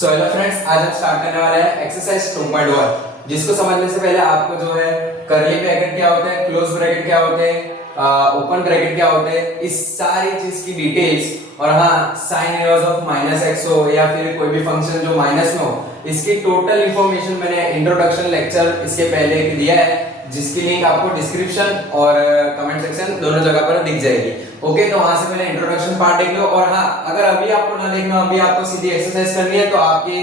So hello friends, आज हम start करने वाले हैं एक्सरसाइज 2.1, जिसको समझने से पहले आपको जो है करली ब्रैकेट क्या होता है, क्लोज ब्रैकेट क्या होते हैं, ओपन ब्रैकेट क्या होते हैं, इस सारी चीज की डिटेल्स और हाँ sign inverse of minus x हो या फिर कोई भी फंक्शन जो माइनस में हो, इसकी टोटल इंफॉर्मेशन मैंने इंट्रोडक्शन लेक्चर इसके पहले दिया है, जिसकी लिंक आपको डिस्क्रिप्शन और कमेंट सेक्शन दोनों जगह पर दिख जाएगी। ओके, तो वहां से पहले इंट्रोडक्शन पार्ट देख लो। और हाँ, अगर अभी आपको ना देखना, अभी आपको सीधी एक्सरसाइज करनी है, तो आपके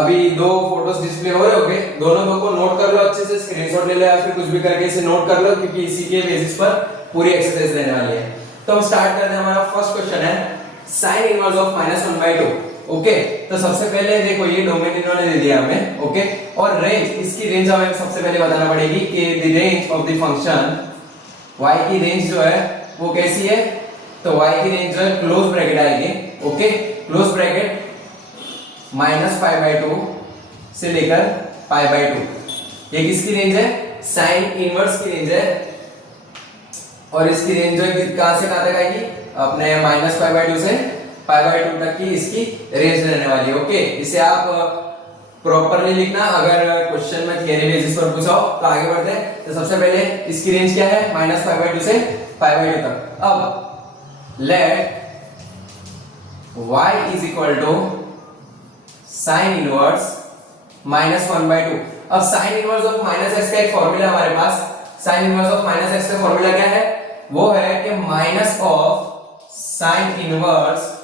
अभी दो फोटोज डिस्प्ले हो रहे होंगे, दोनों दो को नोट कर लो अच्छे से, स्क्रीनशॉट ले लो या फिर कुछ भी करके इसे नोट कर लो, क्योंकि इसी के बेसिस पर पूरी एक्सरसाइज रहने वाली है। तो हम स्टार्ट करते हैं। हमारा फर्स्ट क्वेश्चन है साइन इनवर्स ऑफ -1/2। ओके, तो सबसे पहले देखो ये डोमेन इन्होंने दे दिया हमें। ओके, और रेंज, इसकी रेंज हमें सबसे पहले बताना पड़ेगी कि the range of the function y की रेंज जो है वो कैसी है। तो y की रेंज जो है क्लोज ब्रैकेट आएगी। ओके, क्लोज ब्रैकेट -π/2 से लेकर π/2। ये किसकी रेंज है? साइन इनवर्स की रेंज है। और इसकी रेंज जो है कहां से कहां तक आएगी? अपने -π/2 से π/2 तक की इसकी रेंज रहने वाली है। ओके, इसे आप प्रॉपर्ली लिखना। अगर क्वेश्चन में थियरी बेसिस पर पूछा हो तो आगे बढ़ते हैं। तो सबसे पहले इसकी रेंज क्या है? -π/2 से π/2 तक। अब let y is equal to sine inverse -1/2। अब साइन इनवर्स ऑफ -x का एक फॉर्मूला हमारे पास। साइन इनवर्स ऑफ -x का फॉर्मूला क्या है? वो है कि माइनस ऑफ साइन इनवर्स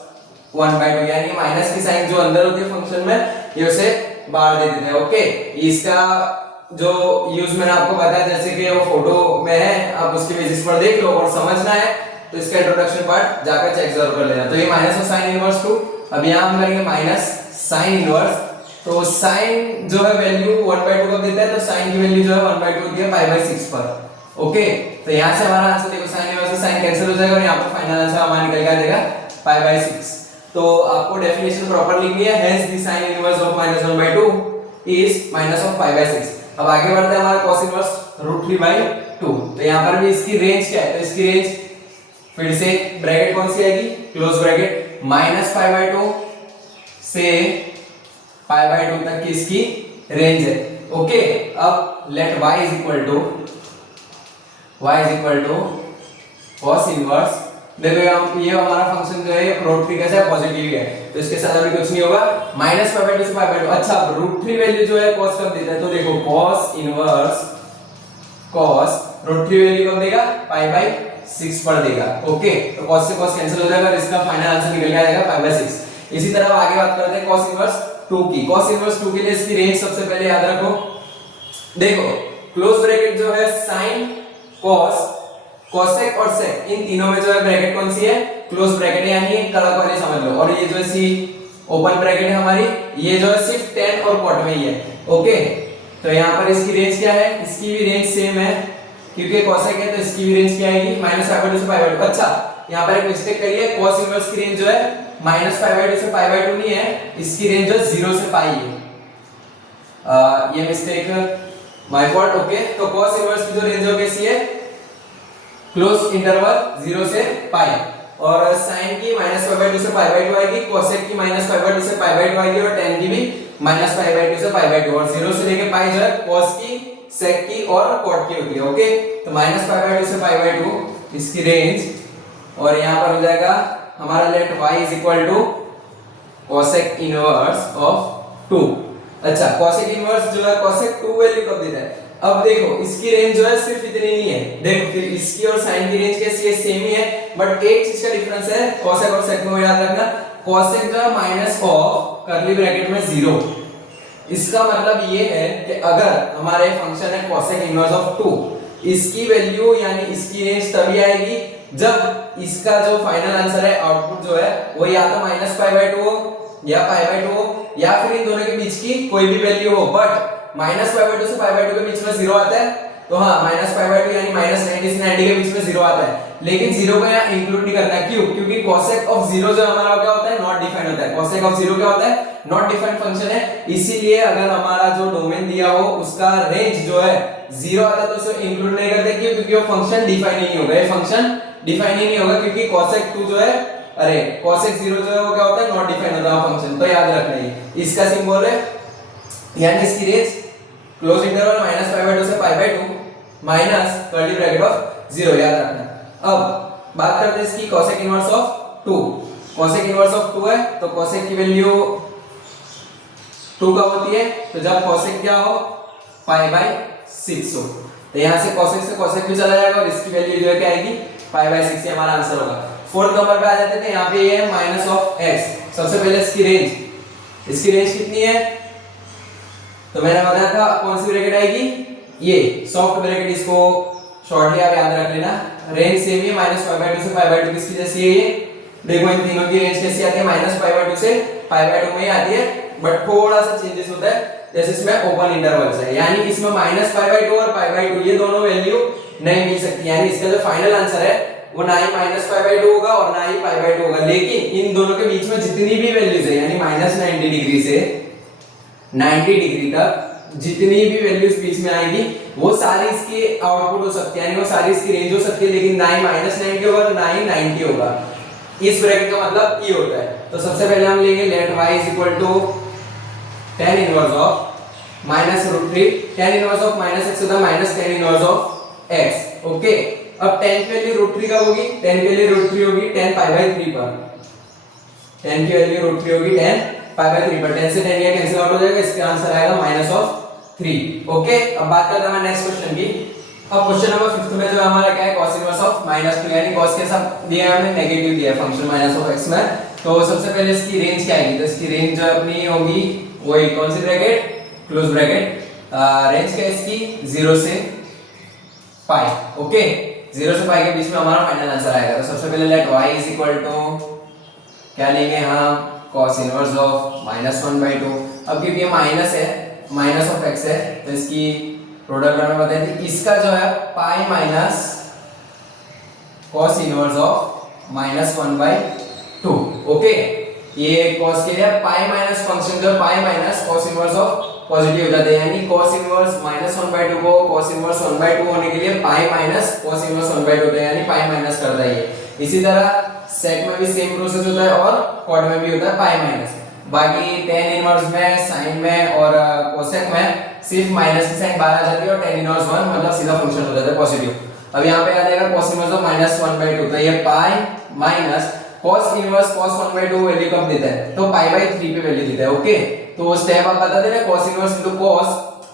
1/2, यानी माइनस की साइन जो अंदर होती है फंक्शन में, ये उसे बाहर दे देते हैं। ओके, इसका जो यूज मैंने आपको बताया, जैसे कि वो फोटो में है, आप उसके बेसिस पर देख लो और समझना है तो इसका इंट्रोडक्शन पार्ट जाकर चेक जरूर कर लेना। तो ये माइनस ऑफ साइन इनवर्स 2। अब यहां हम करेंगे माइनस साइन इनवर्स। तो साइन जो है वैल्यू 1/2 कब देता है? तो साइन की वैल्यू जो है 1/2 होती है π/6 पर। ओके, तो यहां से हमारा आंसर देखो, साइन इनवर्स से साइन कैंसिल हो जाएगा और यहां पर फाइनल आंसर हमारा निकल के आ जाएगा π/6। तो आपको डेफिनेशन प्रॉपर लिखनी है। Hence the sine inverse of -1/2 is minus of π/6। अब आगे बढ़ते हैं। हमारा cos इनवर्स √3/2। तो यहां पर भी इसकी रेंज क्या है? तो इसकी रेंज फिर से ब्रैकेट कौन सी आएगी? क्लोज ब्रैकेट -π/2 से π/2 तक की इसकी रेंज है। ओके, अब let y is equal to cos inverse. देखो ये हमारा फंक्शन जो है √3 कैसा है? पॉजिटिव है, तो इसके साथ अभी कुछ नहीं होगा। -π/2 से π/2। अच्छा, √3 वैल्यू जो है cos कब देता है? तो देखो cos इनवर्स cos √3 वैल्यू कब देगा? π/6 पर देगा। ओके, तो cos से cos कैंसिल हो जाएगा और इसका फाइनल आंसर निकल के आ जाएगा π/6। इसी तरह आगे बात करते हैं cos इनवर्स 2 की। cos इनवर्स 2 के लिए इसकी रेंज सबसे पहले याद रखो। देखो क्लोज ब्रैकेट जो है साइन cos कोसेक और सेक, इन तीनों में जो है ब्रैकेट कौन सी है? क्लोज ब्रैकेट है, यानी एक कड़क वाली समझ लो। और ये जो है सी ओपन ब्रैकेट है हमारी, ये जो है सिर्फ tan और cot में ही है। ओके, तो यहाँ पर इसकी रेंज क्या है? इसकी भी रेंज सेम है, क्योंकि कोसेक है तो इसकी भी रेंज क्या आएगी? -π/2 से π/2। अच्छा, यहाँ पर एक मिस्टेक करिए, cos इनवर्स की रेंज जो है -π/2 से π/2 नहीं है, इसकी रेंज जो 0 से π है। ये मिस्टेक माय फॉल्ट। ओके, तो cos इनवर्स की जो रेंज हो कैसी है? क्लोज इंटरवल 0 से π। और साइन की -π/2 से π/2 आएगी, कोसेक की -π/2 से π/2 आएगी और tan की भी -π/2 से π/2। और 0 से लेके π जो है cos की, sec की और cot की होती है। ओके, तो -π/2 से π/2 इसकी रेंज। और यहां पर हो जाएगा हमारा let y is equal to cosec inverse of 2। अच्छा, cosec इनवर्स जो है cosec 2 वैल्यू कब देता है? अब देखो इसकी रेंज जो है सिर्फ इतनी नहीं है। देखो फिर इसकी और साइन की रेंज कैसी है? सेम ही है, बट एक चीज का डिफरेंस है cosec और sec में, याद रखना। cosec जो है माइनस ऑफ करली ब्रैकेट में 0। इसका मतलब ये है कि अगर हमारे फंक्शन है cosec इनवर्स ऑफ 2, इसकी वैल्यू यानी इसकी रेंज तभी आएगी जब इसका जो फाइनल आंसर है, आउटपुट जो है, वो या तो -π/2 हो या π/2 हो या फिर इन दोनों के बीच की कोई भी वैल्यू हो। बट -π/2 से π/2 के बीच में 0 आता है, तो हाँ -π/2 यानी -90 से 90 के बीच में 0 आता है, लेकिन 0 को यहाँ इंक्लूड नहीं करना। क्यों? क्योंकि cosec ऑफ 0 जो हमारा क्या होता है? नॉट डिफाइंड होता है। cosec ऑफ 0 क्या होता है? नॉट डिफाइंड फंक्शन है। इसीलिए अगर हमारा जो डोमेन दिया हो उसका रेंज जो है 0 आता है तो उसे इंक्लूड नहीं करते। क्यों? क्योंकि वो फंक्शन डिफाइन ही नहीं होगा। ये फंक्शन डिफाइन ही नहीं होगा, क्योंकि cosec 2 जो है अरे cosec 0 जो है वो क्या होता है, नॉट डिफाइन होता है फंक्शन, तो याद रखना है इसका सिंबल है, यानी इसकी रेंज क्लोज इंटरवल -π/2 से π/2 माइनस कर्ली ब्रैकेट ऑफ 0, याद रखना। अब बात करते हैं इसकी cosec inverse of 2। cosec inverse of 2 है तो cosec की वैल्यू 2 कब होती है, तो जब cosec क्या हो π/6 हो, तो यहां से cosec से cosec भी चला जाएगा और इसकी वैल्यू जो है क्या आएगी π/6, ये हमारा आंसर होगा। फोर्थ नंबर पे आ जाते थे, यहाँ पे ये है माइनस ऑफ x। सबसे पहले इसकी रेंज कितनी है, तो मैंने बताया था कौन सी ब्रैकेट आएगी, ये सॉफ्ट ब्रैकेट, इसको शॉर्टली आप याद रख लेना। रेंज सेम है -π/2 से π/2, किसकी जैसी है ये, देखो इन तीनों की रेंज कैसी आती है, -π/2 से π/2 में ही आती है, बट थोड़ा सा चेंजेस होता है, जैसे इसमें ओपन इंटरवल्स है, यानी इसमें -π/2 और π/2 ये दोनों वैल्यू नहीं मिल सकती, यानी इसका जो फाइनल आंसर है वो ना ही -π/2 होगा और ना ही π/2 होगा, लेकिन इन दोनों के बीच में जितनी भी वैल्यूज है, यानी -90 डिग्री से 90 डिग्री तक जितनी भी वैल्यूज बीच में आएंगी वो सारी इसके आउटपुट हो सकती है, यानी वो सारी इसकी रेंज हो सकती है, लेकिन ना ही -90 होगा ना ही 90 होगा। इस ब्रैकेट का मतलब ये होता है। तो सबसे पहले हम लेंगे let y tan inverse of -√3, tan inverse of -x होता है -tan inverse of x। Okay, अब tan की वैल्यू √3 कब होगी, tan की वैल्यू √3 होगी tan π/3 पर, tan की वैल्यू √3 होगी tan π/3 पर, tan से tan ये कैंसिल आउट हो जाएगा, इसका आंसर आएगा -3। ओके, अब बात करते हैं नेक्स्ट क्वेश्चन की। अब क्वेश्चन नंबर 5 में जो हमारा क्या है, cos इनवर्स ऑफ -2, यानी cos के साथ दिया है हमें नेगेटिव दिया है फंक्शन -(x) में, तो सबसे पहले इसकी रेंज क्या आएगी, तो इसकी रेंज जो अपनी होगी वही कौन सी ब्रैकेट, क्लोज ब्रैकेट, रेंज क्या है इसकी 0 से π। ओके, 0 से π के बीच में हमारा फाइनल आंसर आएगा। तो सबसे पहले लेट y क्या लेंगे हम, cos इनवर्स ऑफ -1/2। अब क्योंकि ये माइनस है, माइनस ऑफ x है, तो इसकी प्रोडक्ट में बताए थे, इसका जो है pi minus cos inverse of -1/2। Okay, ये cos के लिए पाई माइनस फंक्शन जो pi minus cos inverse of positive हो जाते हैं, यानी cos इनवर्स -1/2 को cos इनवर्स 1/2 होने के लिए पाई माइनस cos इनवर्स 1/2 होता है, यानी पाई माइनस करता है ये। इसी तरह sec में भी सेम प्रोसेस होता है और cot में भी होता है पाई माइनस। बाकी tan इनवर्स में, sin में और cosec में सिर्फ माइनस की साइन बाहर आ जाती है और tan इनवर्स 1 मतलब सीधा फंक्शन हो जाता है पॉजिटिव। अब यहाँ पे आ जाएगा cos इनवर्स ऑफ -1/2, तो ये pi minus cos inverse cos 1/2 value कब देता है, तो π/3 पे वैल्यू देता है। ओके, तो स्टेप आप बता देना, cos इनवर्स इनटू cos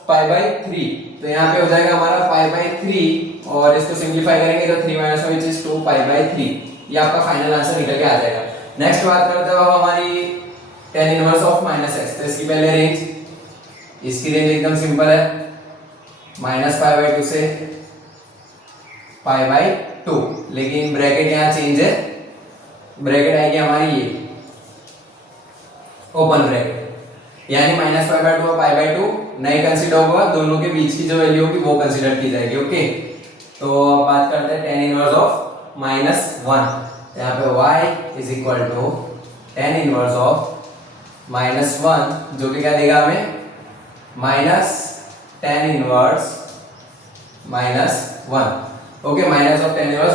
π/3, तो यहाँ पे हो जाएगा हमारा π/3 और इसको सिंपलीफाई करेंगे तो 3 - 1 which is 2 π/3, ये आपका फाइनल आंसर निकल के आ जाएगा। नेक्स्ट बात करते हैं हमारी tan इनवर्स ऑफ -x, तो इसकी पहले रेंज, इसकी रेंज एकदम सिंपल है -π/2 से π/2, लेकिन ब्रैकेट यहाँ चेंज है, ब्रैकेट आएगी हमारी ये ओपन ब्रैकेट, यानी -π/2 और π/2 नहीं कंसीडर होगा, दोनों के बीच की जो वैल्यू होगी वो कंसीडर की जाएगी। ओके, तो अब बात करते हैं tan इनवर्स ऑफ -1, यहाँ पे y is equal to tan inverse of -1, जो कि क्या देगा हमें -tan inverse -1। Okay, minus of tan inverse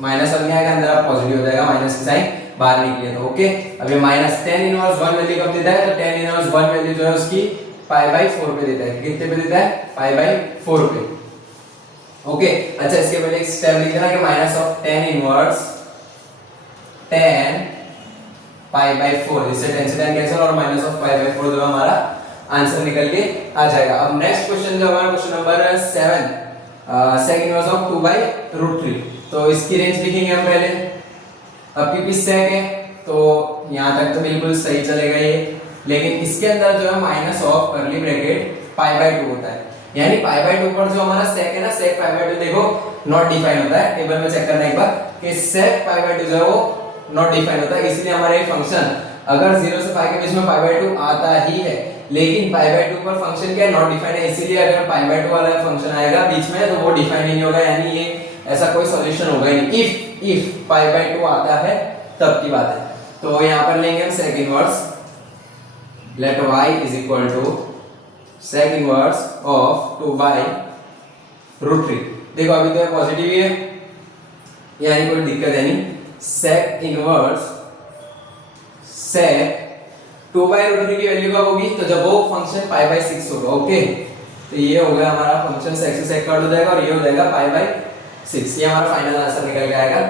minus और यहाँ के अंदर आप पॉजिटिव हो जाएगा, माइनस की साइन बाहर निकली तो। ओके, अब ये -tan इनवर्स 1 वैल्यू कब देता है, तो tan इनवर्स 1 वैल्यू जो है उसकी π/4 पे देता है, कितने पे देता है, π/4 पे। ओके, अच्छा इसके पहले एक स्टेप लिख देना कि minus of tan inverse tan π/4, इससे tan से tan कैंसिल और माइनस ऑफ π/4 जो हमारा आंसर निकल के आ जाएगा। अब नेक्स्ट क्वेश्चन जो हमारा question number 7, sec inverse of 2/√3, तो इसकी रेंज लिखेंगे हम पहले। अब क्योंकि sec है तो यहाँ तक तो बिल्कुल सही चलेगा ये, लेकिन इसके अंदर जो है माइनस ऑफ कर्ली ब्रैकेट π/2 होता है, यानी π/2 पर जो हमारा sec है ना, sec π/2 देखो नॉट डिफाइन होता है, टेबल में चेक करना एक बार कि sec π/2 जो है वो नॉट डिफाइन होता है, इसलिए हमारा ये फंक्शन अगर 0 से π के बीच में π/2 आता ही है, लेकिन π/2 पर फंक्शन क्या है, नॉट डिफाइन है, इसीलिए अगर π/2 वाला फंक्शन आएगा बीच में तो वो डिफाइन ही नहीं होगा, यानी ये ऐसा कोई सॉल्यूशन होगा ही नहीं। इफ π/2 आता है तब की बात है। तो यहाँ पर लेंगे हम sec inverse, let y is equal to sec inverse of 2/√3। देखो अभी तो पॉजिटिव ही है, यानी कोई दिक्कत है नहीं, सेक इनवर्स सेक 2/√3 की वैल्यू कब होगी, तो जब वो फंक्शन π/6 होगा। ओके, तो ये हो गया हमारा फंक्शन सेक से सेक कट हो जाएगा और ये हो जाएगा π/6। ये हमारा फाइनल आंसर निकल के आएगा।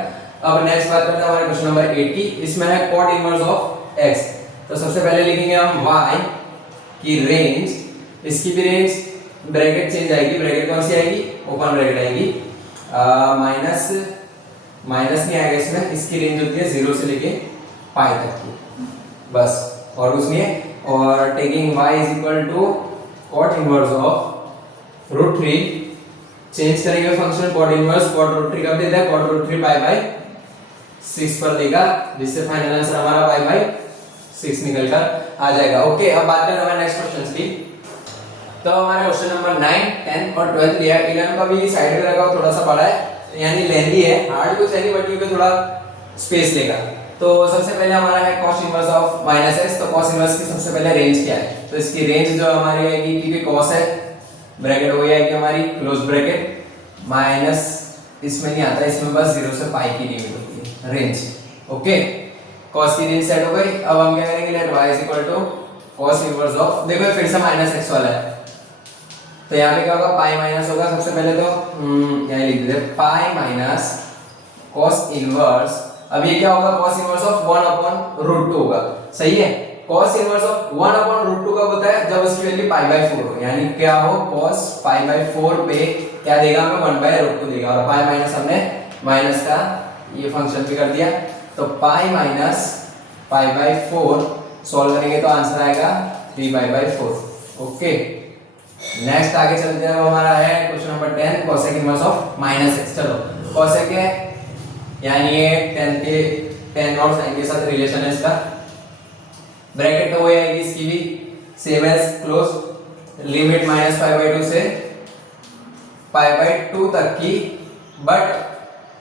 अब नेक्स्ट बात करते हैं हमारे क्वेश्चन नंबर 8 की। इसमें है cot इनवर्स ऑफ x। तो सबसे पहले लिखेंगे हम y की रेंज, इसकी भी रेंज ब्रैकेट चेंज आएगी, ब्रैकेट कौन सी आएगी, ओपन ब्रैकेट आएगी, माइनस नहीं आएगा इसमें, इसकी रेंज होती है 0 से लेके पाई तक की, बस और कुछ नहीं है। और taking y is equal to cot inverse of √3, change करेंगे फंक्शन cot इनवर्स, cot √3 कब देता है, cot √3 π/6 पर देगा, जिससे फाइनल आंसर हमारा π/6 निकल कर आ जाएगा। ओके, अब बात करें हमारे नेक्स्ट क्वेश्चंस की। तो हमारे क्वेश्चन नंबर 9, 10 और 12 लिया है। 11 का भी साइड में रखा हुआ, थोड़ा सा बड़ा है, यानी लेंथी है, हार्ड कुछ है नहीं, बट ये थोड़ा स्पेस लेगा। तो सबसे पहले हमारा है cos इनवर्स ऑफ -x। तो cos इनवर्स की सबसे पहले रेंज क्या है, तो इसकी रेंज जो हमारी आएगी, क्योंकि cos है, ब्रैकेट हो जाएगी हमारी क्लोज ब्रैकेट, माइनस इसमें नहीं आता, इसमें बस 0 से पाई की लिमिट होती है रेंज। ओके, cos की रेंज सेट हो गई। अब हम क्या करेंगे, let y is equal to cos inverse of, देखो फिर से -x वाला है, तो यहाँ पे क्या होगा, पाई माइनस होगा। सबसे पहले तो यहाँ लिख देते हैं पाई माइनस cos इनवर्स। अब ये क्या होगा, cos इनवर्स ऑफ 1/√2 होगा, सही है। cos इनवर्स ऑफ 1/√2 कब होता है, जब उसकी वैल्यू π/4 हो, यानी क्या हो, cos π/4 पे क्या देगा हमें, 1/√2 देगा, और पाई माइनस हमने माइनस का ये फंक्शन पे कर दिया, तो पाई माइनस π/4 सॉल्व करेंगे तो आंसर आएगा 3π/4। ओके, नेक्स्ट आगे चलते हैं, वो हमारा है question number 10, cosec inverse of -x। चलो cosec है, यानी ये 10 और sin के साथ रिलेशन है इसका, ब्रैकेट तो वही आएगी इसकी भी, सेम एज क्लोज, लिमिट -π/2 से π/2 तक की, बट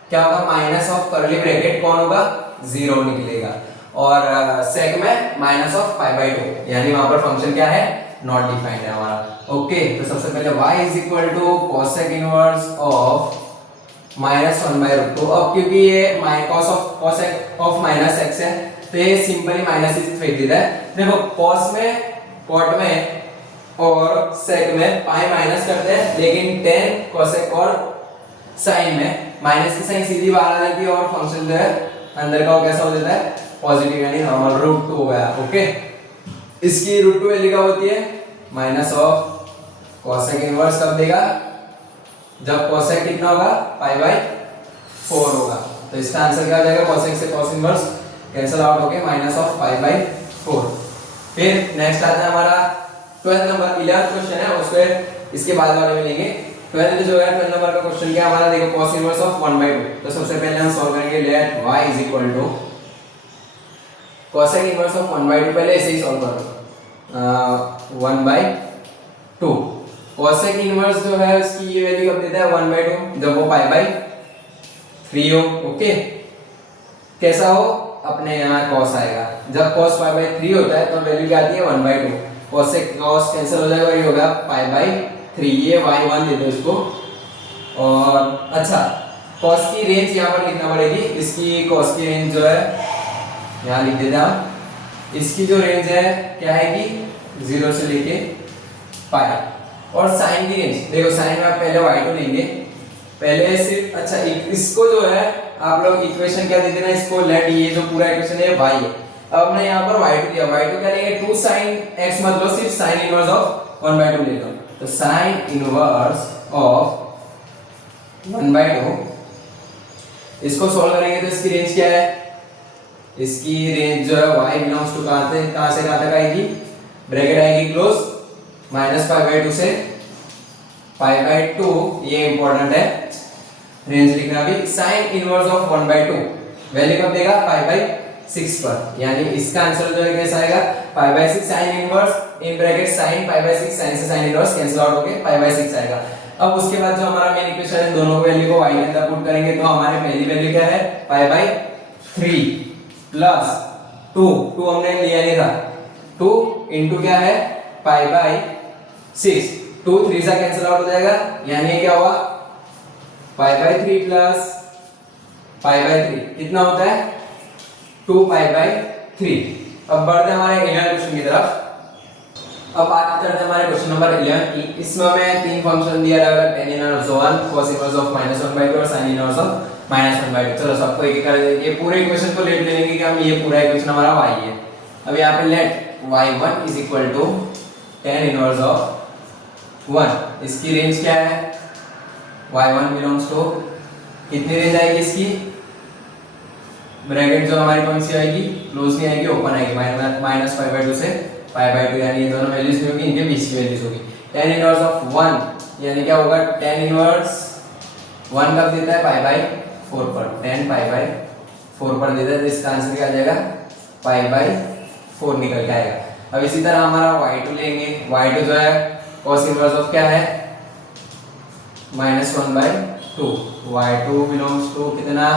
क्या होगा, माइनस ऑफ करली ब्रैकेट कौन होगा, 0 निकलेगा, और सेक में माइनस ऑफ π/2, यानी वहां पर फंक्शन क्या है, नॉट डिफाइंड है हमारा। ओके, तो सबसे पहले y is equal to cosec inverse of -1/√2। अब क्योंकि ये cosec ऑफ -x है, तो ये सिंपली माइनस ही फेंक देता है। देखो cos में, cot में और sec में पाई माइनस करते हैं, लेकिन tan, cosec और sin में माइनस की साइन सीधी बाहर आ जाती है, और फंक्शन जो है अंदर का वो कैसा हो जाता है, पॉजिटिव, यानी नॉर्मल √2 हो गया। ओके, इसकी √2 वैल्यू क्या होती है, माइनस ऑफ cosec इनवर्स कब देगा, जब cosec कितना होगा, π/4 होगा, तो इसका आंसर क्या हो जाएगा, cosec से cos इनवर्स कैंसिल आउट होके माइनस ऑफ π/4। फिर नेक्स्ट आता है हमारा 12 नंबर, 11 क्वेश्चन है, उसके इसके बाद वाले में लेंगे। 12 जो है 12 नंबर का क्वेश्चन क्या हमारा, देखो cos इनवर्स ऑफ 1/2। तो सबसे पहले हम सॉल्व करेंगे, let y is equal to cosec inverse of 1/2, पहले ऐसे ही सॉल्व करो, 1/2। cosec इनवर्स जो है उसकी ये वैल्यू कब देता है, 1/2, जब वो π/3 हो। ओके, कैसा हो, अपने यहाँ cos आएगा, जब cos π/3 होता है तो वैल्यू क्या आती है, 1/2, cosec cos कैंसिल हो जाएगा और ये होगा π/3, ये y1 दे दो इसको। और अच्छा, cos की रेंज यहाँ पर लिखना पड़ेगी, इसकी cos की रेंज जो है यहाँ लिख देते हैं, इसकी जो रेंज है क्या है कि 0 से लेके पाई, और साइन की रेंज देखो, साइन में आप पहले y2 लेंगे, पहले सिर्फ, अच्छा इसको जो है आप लोग इक्वेशन क्या देते ना, इसको लेट, ये जो पूरा इक्वेशन है y है, अब हमने यहाँ पर y2 दिया, y2 क्या लेंगे, 2 sin x, मतलब सिर्फ साइन इनवर्स ऑफ 1/2 ले लो, तो साइन इनवर्स ऑफ 1/2, इसको सॉल्व करेंगे तो इसकी रेंज क्या है, इसकी रेंज जो है y बिलोंग्स टू कहां से कहां तक आएगी, ब्रैकेट आएगी क्लोज, -π/2 से π/2, ये इंपॉर्टेंट है रेंज लिखना भी। sin इनवर्स ऑफ 1/2 वैल्यू कब देगा, π/6 पर, यानी इसका आंसर जो है कैसा आएगा, π/6 sin inverse in bracket sin π/6, sin से sin इनवर्स कैंसिल आउट होके π/6 आएगा। अब उसके बाद जो हमारा मेन इक्वेशन है, दोनों वैल्यू को y के अंदर पुट करेंगे, तो हमारे पहली वैल्यू क्या है, π/3 प्लस 2 हमने लिया नहीं था, 2 इनटू क्या है, π/6, 2 3 से कैंसिल आउट हो जाएगा, यानी क्या हुआ, π/3 प्लस पाई/3 कितना होता है 2 पाई/3। अब बढ़ते हैं हमारे 11 क्वेश्चन की तरफ। अब बात करते हैं हमारे क्वेश्चन नंबर 11 की। इसमें हमें तीन फंक्शन दिया रहेगा, tan inverse 1, cos inverse of -1/2 और sin इनवर्स ऑफ -1/2। चलो सबको एक एक कर देंगे, ये पूरे इक्वेशन को लेट ले लेंगे कि हम ये पूरा इक्वेशन हमारा y है। अब यहाँ पे let y1 is equal to tan inverse of 1, इसकी रेंज क्या है y1 बिलोंग्स टू कितनी रेंज आएगी इसकी, ब्रैकेट जो हमारी कौन सी आएगी, क्लोज नहीं आएगी, ओपन आएगी, -π/2 से π/2, यानी ये दोनों वैल्यूज नहीं होगी, इनके बीच की वैल्यूज होगी। tan इनवर्स ऑफ 1 यानी क्या होगा, tan इनवर्स 1 कब देता है π/4 पर, tan π/4 पर देता है, तो इसका आंसर क्या आ जाएगा π/4 निकल के आएगा। अब इसी तरह हमारा y2 लेंगे, y2 जो है cos इनवर्स ऑफ क्या है -1/2, y2 बिलोंग्स टू कितना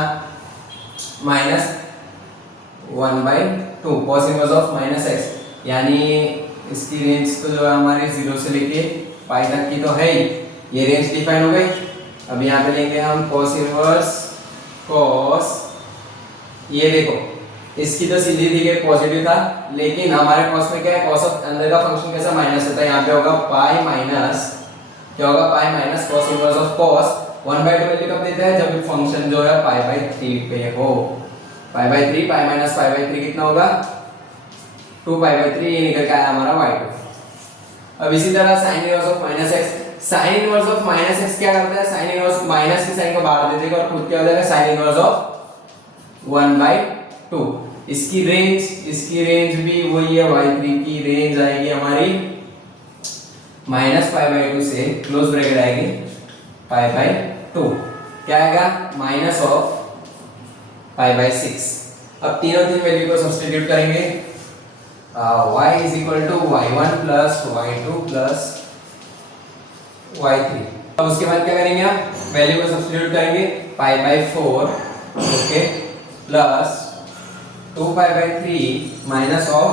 -1/2, cos इनवर्स ऑफ -x, यानी इसकी रेंज तो जो है हमारी 0 से लेके पाई तक की तो है ही, ये रेंज डिफाइन हो गई। अब यहाँ पे लेंगे हम cos इनवर्स cos, ये देखो इसकी तो सीधी दी गई पॉजिटिव था, लेकिन हमारे cos में क्या है, cos ऑफ अंदर का फंक्शन कैसा माइनस होता है, यहाँ पे होगा पाई माइनस क्या होगा पाई cos inverse of cos 1/2 value कब देता है, जब फंक्शन जो है π/3 पे हो, π/3 पाई माइनस π/3 कितना होगा 2 π/3, ये निकल के आया हमारा y2। अब इसी तरह sin inverse of -x, sin inverse of -x क्या करता है, sin इनवर्स माइनस की साइन को बाहर दे देगा और खुद क्या हो जाएगा sin इनवर्स ऑफ 1/2। इसकी रेंज भी वही है, y3 की रेंज आएगी हमारी -π/2 से क्लोज ब्रैकेट आएगी π/2, क्या आएगा माइनस ऑफ π/6। अब तीनों वैल्यू को सब्स्टिट्यूट करेंगे, y is equal to y1 plus y2 plus y3। अब उसके बाद क्या करेंगे, हम वैल्यू को सब्स्टिट्यूट करेंगे, π/4 ओके प्लस 2π/3 माइनस ऑफ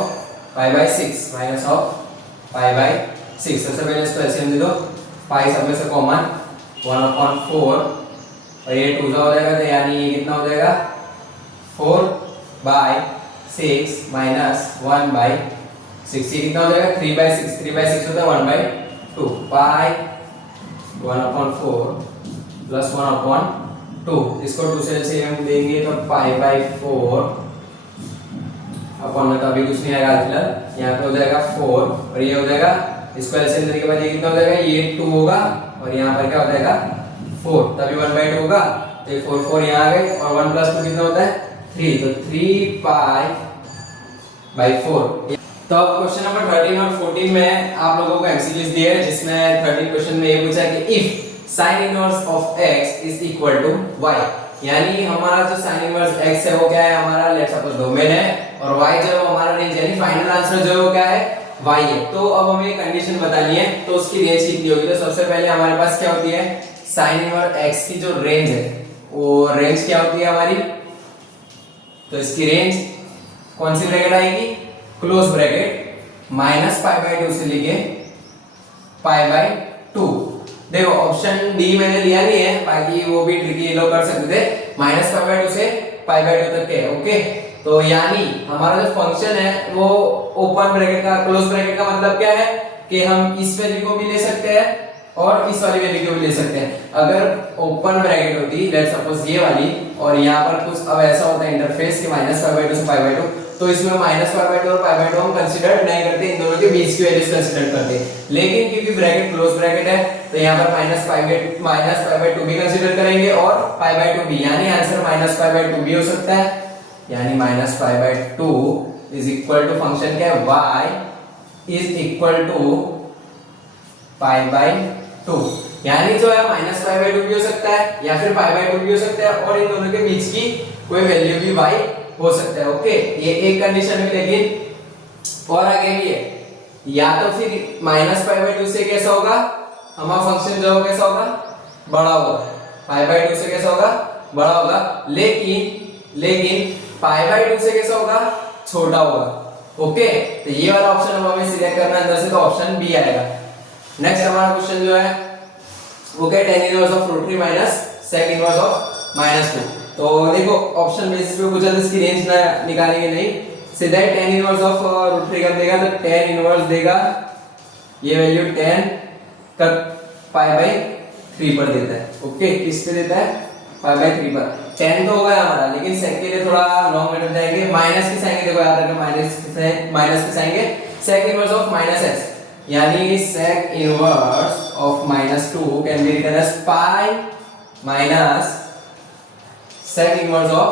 π/6 सबसे पहले इसको एलसीएम दे दो, पाई सब में से कॉमन 1/4 और ये 2 हो जाएगा, तो यानी ये कितना हो जाएगा 4/6 माइनस 1/6, ये कितना हो जाएगा 3/6 होता है 1/2, पाई 1/4 प्लस 1/2, इसको 2 से एलसीएम देंगे तो π/4 अपन में तो अभी कुछ नहीं आएगा फिलहाल, यहाँ पे हो जाएगा 4 और ये हो जाएगा, इसको एलसीएम देने के बाद ये कितना हो जाएगा, ये 2 होगा और यहाँ पर क्या हो जाएगा 4, तभी 1/2 होगा, तो ये 4 यहाँ आ गए और 1 + 2 कितना होता है 3, तो 3π/4। तो अब क्वेश्चन नंबर 13 और 14 में आप लोगों को एमसीक्यूज दिए हैं, जिसमें 13 क्वेश्चन में ये पूछा है कि if sin inverse of x is equal to y, यानी हमारा जो sin इनवर्स x है वो क्या है, हमारा लेट्स सपोज डोमेन है, और y जो है वो हमारा रेंज, यानी फाइनल आंसर जो है वो क्या है y है। तो अब हमें कंडीशन बतानी है, तो उसकी रेंज कितनी होगी, तो सबसे पहले हमारे पास क्या होती है, sin इनवर्स x की जो रेंज है वो रेंज क्या होती है हमारी, तो इसकी रेंज कौन सी ब्रैकेट आएगी, क्लोज ब्रैकेट -π/2 से लेके π/2। देखो ऑप्शन डी मैंने लिया नहीं है, बाकी वो भी ट्रिकी लोग कर सकते थे, -π/2 से π/2 तक है ओके। तो यानी हमारा जो फंक्शन है वो ओपन ब्रैकेट का, क्लोज ब्रैकेट का मतलब क्या है कि हम इस वैल्यू को भी ले सकते हैं और इस वाली वैल्यू को भी ले सकते हैं। अगर ओपन ब्रैकेट होती लेट्स सपोज ये वाली, और यहाँ पर कुछ अब ऐसा होता है इंटरफेस कि -π/2 से π/2, तो इसमें -π/2 और π/2 हम कंसीडर नहीं करते, इन दोनों के बीच की वैल्यूज कंसीडर करते हैं। लेकिन क्योंकि ब्रैकेट क्लोज ब्रैकेट है तो यहाँ पर -π/2 भी कंसीडर करेंगे और π/2 भी, यानी आंसर -π/2 भी हो सकता है, यानी -π/2 इज इक्वल टू फंक्शन क्या है y इज इक्वल टू π/2, यानी जो है -π/2 भी हो सकता है या फिर π/2 भी हो सकता है, और इन दोनों के बीच की कोई वैल्यू भी y हो सकता है ओके। ये एक कंडीशन है, लेकिन और आगे भी है, या तो फिर -π/2 से कैसा होगा हमारा फंक्शन जो कैसा होगा बड़ा होगा, π/2 से कैसा होगा बड़ा होगा, लेकिन π/2 से कैसा होगा छोटा होगा ओके। तो ये वाला ऑप्शन अब हमें सिलेक्ट करना है अंदर से, तो ऑप्शन बी आएगा। नेक्स्ट हमारा क्वेश्चन जो है वो क्या है, tan inverse of √3 minus sec inverse of -2। तो देखो ऑप्शन बेसिस पे पूछा तो इसकी रेंज ना निकालेंगे नहीं, सीधा tan इनवर्स ऑफ रूट 3 कर देगा तो tan इनवर्स देगा ये वैल्यू 10 का पाई बाई 3 पर देता है। ओके, किस पे देता है? पाई बाई 3 पर। 10 तो होगा हमारा, लेकिन सेक के लिए थोड़ा लॉन्ग मेथड जाएंगे, माइनस के साइन देखो याद रखना, माइनस के sign sec inverse of minus x, यानी sec inverse of -2 can be written as pi minus sec inverse of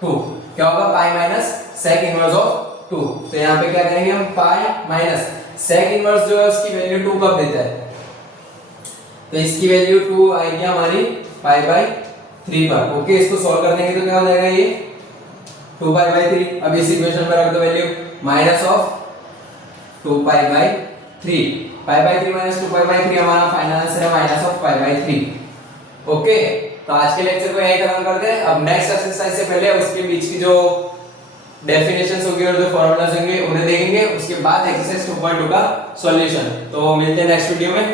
2। क्या होगा? Pi minus sec inverse of 2। तो यहाँ पे क्या करेंगे हम? पाई माइनस सेक इनवर्स जो है उसकी वैल्यू 2 कब देता है? तो इसकी वैल्यू 2 आएगी हमारी पाई बाई 3 पर। ओके, इसको सॉल्व कर देंगे तो क्या हो जाएगा ये 2 पाई बाई 3। अब इस इक्वेशन में रख दो value minus of 2 pi by 3, pi by 3 minus 2 pi by 3 हमारा फाइनल आंसर है minus of pi by 3। Okay, तो आज के लेक्चर को यही खत्म करते हैं। अब नेक्स्ट एक्सरसाइज से पहले उसके बीच की जो डेफिनेशंस होंगे और जो फॉर्मूलाज होंगे उन्हें देखेंगे, उसके बाद एक्सरसाइज 2.2 का सॉल्यूशन। तो मिलते हैं नेक्स्ट वीडियो में।